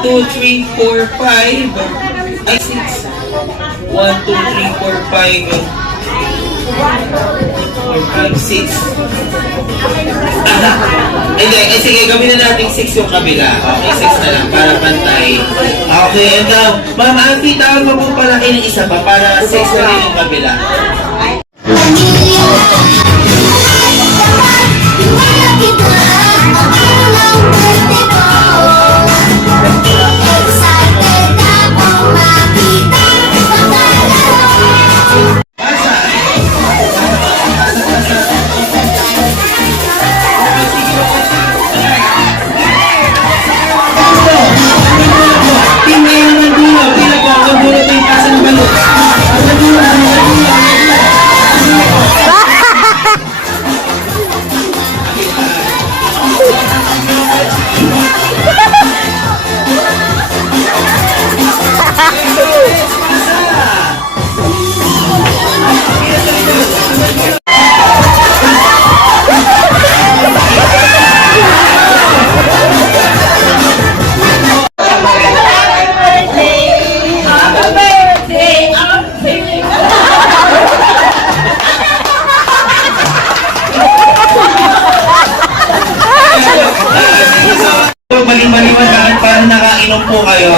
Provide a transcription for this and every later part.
2, 3, 4, 5. Ay, 6. 1, 2, 3, 4, 5. 4, 5, 6. Hindi, sige, gawin na natin 6 yung kabila. Okay, 6 na lang para pantay. Okay, and now, Ma'am Auntie, tawag mo po pala kayo ng isa pa para 6 na rin yung kabila. Mali-maliwan bakit parang nakainom po kayo?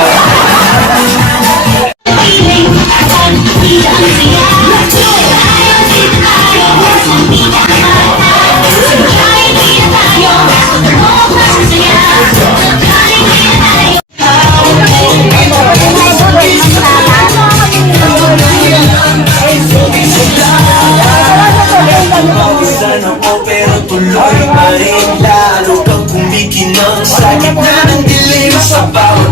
Pero tuloy pa rin lalo kang kumikinang sa gitna ng dilim sa bawat